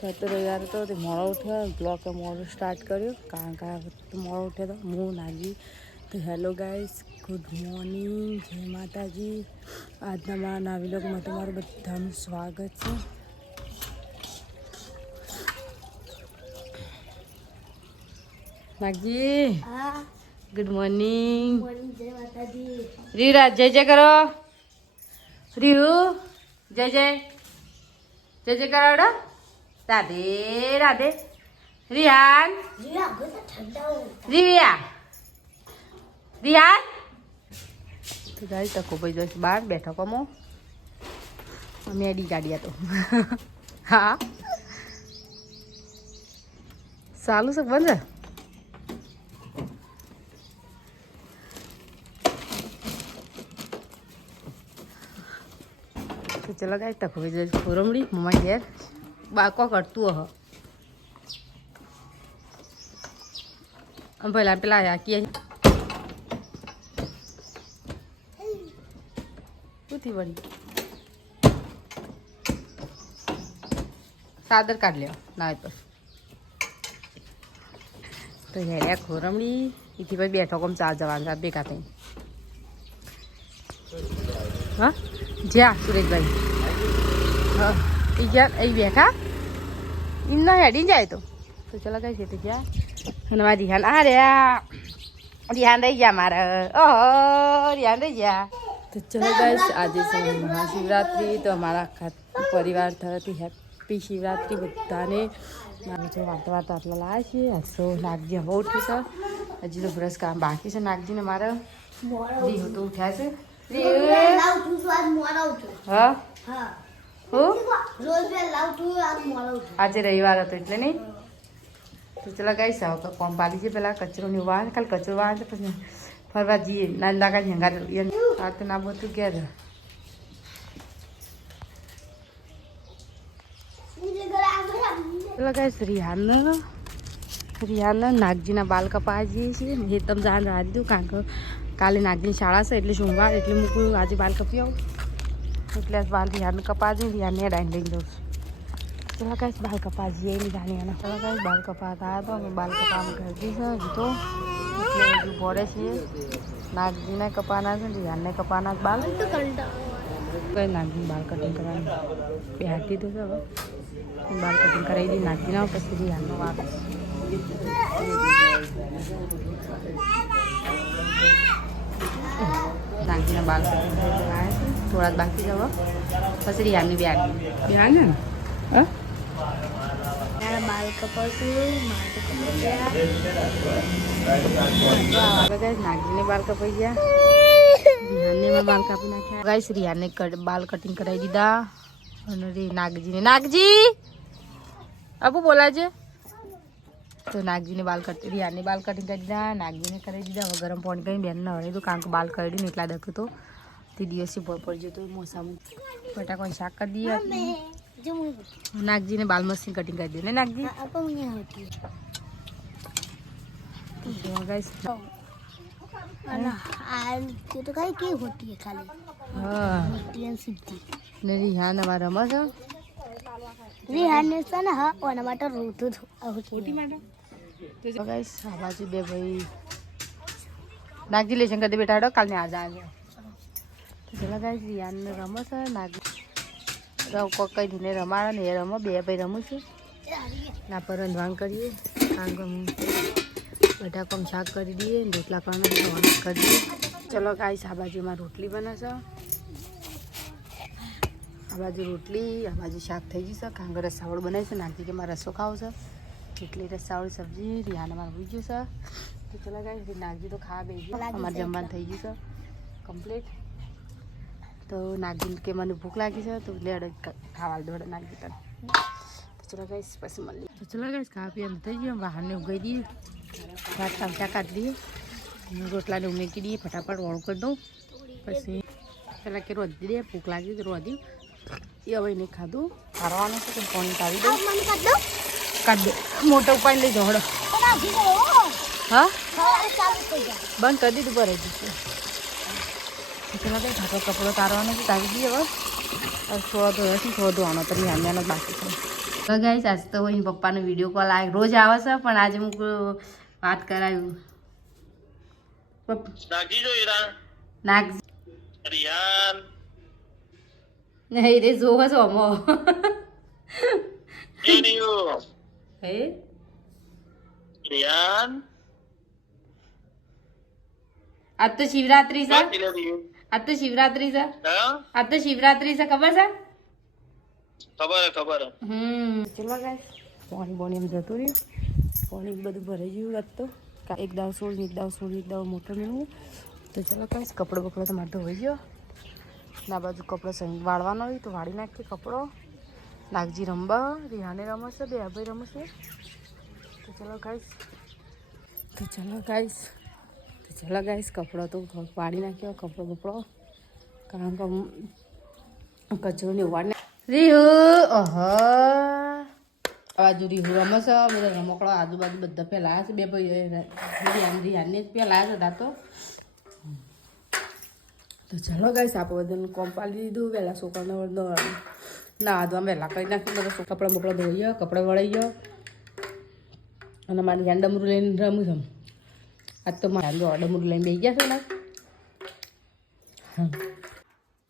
તો રવિવારે તો તે મોડો ઉઠ્યો બ્લોગ મોડો સ્ટાર્ટ કર્યો કારણ કે મોડો ઉઠ્યો તો હું નાગી. તો હેલો ગાઈસ, ગુડ મોર્નિંગ, જય માતાજી. આજના મારા નવા વ્લોગમાં તમારું બધાનું સ્વાગત છે. Nagji good morning. રીવ રાજ જય જય કરો. રીવ જય જય જય જય કરાવડો. રાધે રાધે. રિહાન રિયા રિહાન તો ગાઈ તકો ભાઈ જોઈશ બહાર બેઠો કમો મેડી ગાડી તો હા ચાલુ છે બંધ. તો ચલો ગાઈ તકો ભાઈ જોઈશ ખોરમડી મમ્મા ઘેર બાકો કરતું હ પેલા પેલા આકી ઉઠી વળી સાદર કાઢ લ્યો ના તો હેડ્યા ખોરમડી એથી ભાઈ બેઠો કમ ચા જવાનું રાત ભેગા થઈ. હા જ્યાં સુરેશભાઈ હા એ ગયા એ બેઠા એમના હેડી જાય તો ચલો કઈ છે તો જ્યાં અને મારા રિહાન આ રહ્યા રિહાન રહી ગયા મારા ઓહો રિહાન રહી ગયા. તો ચલો ગાઈસ આજે છે મહાશિવરાત્રિ તો અમારા આખા પરિવાર તરફથી હેપી શિવરાત્રિ બધાને. જો વાર્તા વાર્તા આટલા લાવે છે હસો નાગજી હવે ઉઠ્યું છે હજી તો બ્રશ કામ બાકી છે નાગજીને મારે રીહુ તો ઉઠ્યા છે. હા આજે રવિવાર હતો એટલે નહીં. તો ચલો ગાઈસ આવો તો કોમ પાડી છે પેલા કચરો ની વાળ ખાલી કચરો વાળ છે પછી ફરવા જઈએ નાના કાંઈ હેંગા આ તો ના બધું ક્યારે પેલા ગાઈસ રિહાન નાગજીના બાલ કપા જઈએ છીએ ને એ તમે જાણ રાહ દીધું કારણ કે કાલે નાગની શાળા છે એટલે સોમવાર એટલે મૂકું આજે બાલ કપી આવું એટલે બાલ રિહાન કપા જઈએ રિહાનને ડાઈને લઈને દઉં છું. પેલા કાંઈ બાલ કપા જઈએ એની જાણી એના પેલા કાંઈ બાલ કપા હતા તો અમે બાલ કપામાં ઘરજી છે હજુ તો એટલે હજુ ભોળે છીએ. નાગજીના કપાના છે રિહાનને કપાના બાલ કઈ નાગજી બાલ કટિંગ કરવાનું બે હાથ દીધું છે હવે બાલ કટિંગ કરાવી દઈએ નાગજીના પછી રિહાનનો વાપ નાગજીના બાલ કટિંગ કરી લાવે છે થોડા જ બાકી છે હવે પછી રિહાનની બે હાથ ને હા બાલ કપાવશું નાગજીને બાલ કપાઈ ગયા રિહાનને બાલ કાપી નાખ્યા ગાઈસ રિહાનને બાલ કટિંગ કરાવી દીધા અને નાગજીને નાગજી અબુ બોલા છે તો નાગજીને બાલ કટિંગ રિહાનને બાલ કટિંગ કરી દીધા નાગજીને કરી દીધા હવે ગરમ પાણી કરીને બેનને હળી દઉં કારણ કે બાલ કરી ને એટલા દખ્યું તો તે દિવસે ભર પડી જતો મોસામાં બટાકાનું શાક કરી દઈએ नागजी ने बाल मशीन कटिंग कर दी ना नागजी तो कहीं की होती है खाली हाँ रिहान हमारा रमस रिहान ने ना हाँ और टमाटर रोटी तो गाइस आवाज दे भाई नागजी ले कर दे बेटा हटो कल ने आ जाएंगे तो चला गाइस रिहान ने रमस नाग कोई धीने रमाड़ा ने रमो बे भाई रमू छे ना पर रंधवान करिए કારણ કે બટાકાનું શાક કરી દઈએ રોટલા પણ કરી દઈએ. ચલો ગાઈસ આ બાજુ માં રોટલી બને છે આ બાજુ રોટલી આ બાજુ શાક થઈ ગયું છે કારણ કે રસાવાળું બનાવી છે નાખી કે મારે રસો ખાવો છે એટલે રસાવાળી સબ્જી રિહાન અમારે હોઈ ગયું છે. તો ચલો ગાઈસ નાગજી તો ખાવા બેસી અમારે જમવાનું થઈ ગયું છે કમ્પ્લીટ. તો નાગજી કે મને ભૂખ લાગી છે તો લેડ ખાવા દોડ નાગજી તને. તો ચલો ગાઈસ પછી મળીએ. તો ચલો ગાઈસ ખાવા પીવાનું થઈ ગયું બહારને ઉગાઈ દઈએ ભાત ટામટા કાઢી દઈએ રોટલાને ઉમેકી દઈએ ફટાફટ વળું કરી દઉં પછી પેલા કે રોધી દે ભૂખ લાગી તો રોધી એ હવે નહીં ખાધું કાઢવાનું છે તો પાણી કાઢી દઉં કાઢ દે મોટો ઉપાય લઈ જાઓ હા બંધ કરી દીધું ભરાઈ દીધું. પેલા કંઈ ઘાટો કપડો તારવાનો છે તારી દઈએ હવે થોડો ધોયો છે થોડો ધોવાનો તો રિહાનનો બાકી છે ગાઈસ આજ તો હોય પપ્પાનો વિડીયો કોલ આવે રોજ આવે છે પણ આજે હું વાત કરાયું નાગજી જો ઈરા નાગજી રિયાન નહીં રે જોવો છો અમો કેડીયો હે રિયાન આજ તો શિવરાત્રી છે આજ તો શિવરાત્રી છે આજ તો શિવરાત્રી છે ખબર છે ખબર ચલો ગાઈસ પાણી બોણી એમ જતું રહ્યું પાણી બધું ભરાઈ ગયું આજ તો એક દાવ છોડી એક દાવ મોટર મેળવું તો ચલો ગાઈસ કપડો બકડો તો મારે ધોઈ ગયો ના બાજુ કપડો સહી વાળવાનો હોય તો વાળી નાખીએ કપડો નાગજી રમવા રિહાને રમશે બે ભાઈ રમશે તો ચલો ગાઈસ કપડો તો વાળી નાખ્યો કપડો બપડો કારણ કે કચરો ને વાળને રીહુ બાજુ રીહુ રમશે બધા રમકડો આજુબાજુ બધા ફેલાયા છે બે ભાઈ રિહાને જ ફેલાયા હતા તો ચાલો ગાઈસ આપણે બધાને કોમ પાડી દીધું વહેલા છોકરાને ના ધોવા વહેલા કરી નાખ્યું બધા કપડાં બપડા ધોઈ ગયો કપડાં વળાઈ ગયો અને મારી હેન્ડ ડમરું લઈને રમું છું આજ તો મારે ડમરું લઈને બેસી ગયા છે ને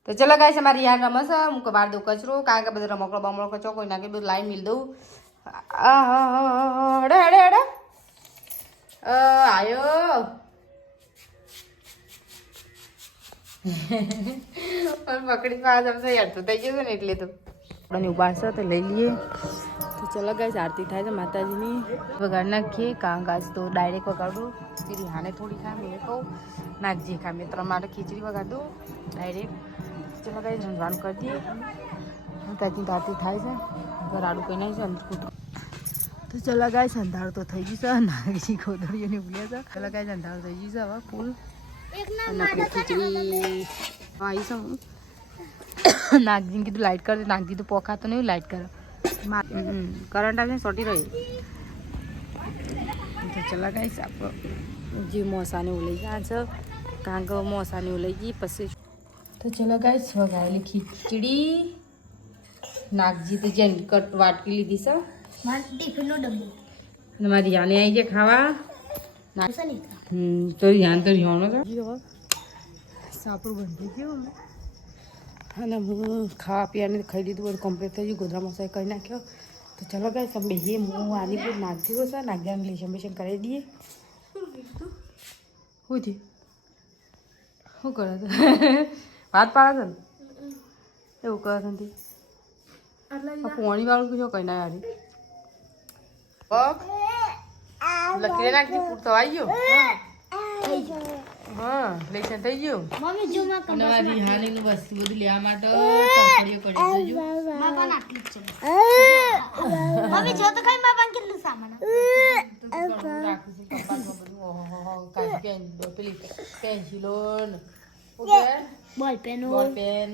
તો ચલો ગાઈસ અમારી યાર રમશે હું બહાર દઉં કચરો કારણ કે બધું રમકડો બમકડો કચરો કોઈ નાખે બધું લાઈન મિલ દઉં અડે આયો પકડી પાસ જમશે યાર તો થઈ જશે ને એટલે તો આપણાને ઉબાડશે તો લઈ લઈએ તો ચલો ગાઈસ આરતી થાય છે માતાજીની વગાડ નાખીએ કાં ગાઈસ તો ડાયરેક્ટ વગાડું ફરી હાને થોડી ખા મેં કહું નાખજે ખા મેં ત્રણ માટે ખીચડી વગાડ દઉં ડાયરેક્ટ ચલો ગાઈસ રંધવાનું કરી દઈએ માતાજીની તો આરતી થાય છે ઘર આડું કહી નાખી છે અંદર તો ચલો ગાઈસ અંધારું તો થઈ ગયું છે નાગજી ખોદડીઓને ભૂલ્યા છે ચલો ગાઈસ અંધારું થઈ ગયું છે હવે ફૂલ અને આપણી ખીચડી આવી છે નાગજીને કીધું લાઇટ કરી નાગજી તો પોખાતો નહીં લાઇટ કરે કરંટ આવીને સોટી રહી તો ચલા ગાઈસ આપણો જે મોસાને લઈ ગયા છે કારણ કે મોસાને લઈ ગઈ પછી તો ચલો ગાઈસ વગાડેલી ખીચડી નાગજી તો જેમ કટ વાટકી લીધી છે ટિફિનનો ડબ્બો અને મારી યાને આવી છે ખાવા તો યાન તો રિહાણો છે સાપડું બંધી ગયું અને હું ખાવા પીવાને ખાઈ લીધું બધું કમ્પ્લીટ થઈ ગયું ગોધરા મસાઈ કરી નાખ્યો તો ચલો ગાઈસ અમે બેહીએ હું આની પર નાખી દઉં છે નાગજાને લેશન બેશન કરાવી દઈએ શું થયું શું કરે છે વાત પાડે છે ને એવું કરે છે પોણી વાળું કીધું કઈ ના યારી લકડી નાખી પૂરતો આવી ગયો હા લેશન થઈ ગયું અને મારી હાલીનું વસ્તુ બધું લેવા માટે ચપડીઓ કરી દેજો મમ્મી જો તો કઈ માપા કેટલું સામાન રાખું છું પેલી પેન્સિલો બોલ પેન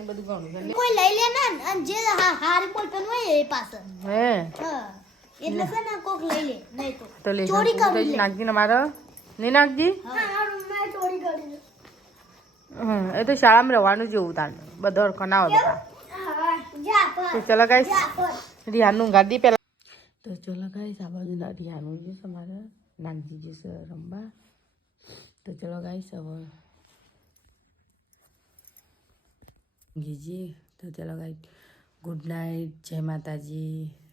બધું ઘણું કોઈ લઈ લે ને અને જે હારી બોલ પેન હોય એ પાસે હે એટલે છે ને કોક લઈ લે નહીં તો ચોરી કરી નાખજી ને મારો નહીં નાખજી એ તો શાળામાં રહેવાનું જેવું તાર બધો ના હોય તો ચલો ગાઈસ રિહાનું ગાડી પેલા તો ચલો ગાઈસ આ બાજુ રિહાનું જશે અમારે નાગજી જશે રમવા તો ચલો ગાઈસ હવે ગીજી તો ચલો ગાઈસ ગુડ નાઇટ જય માતાજી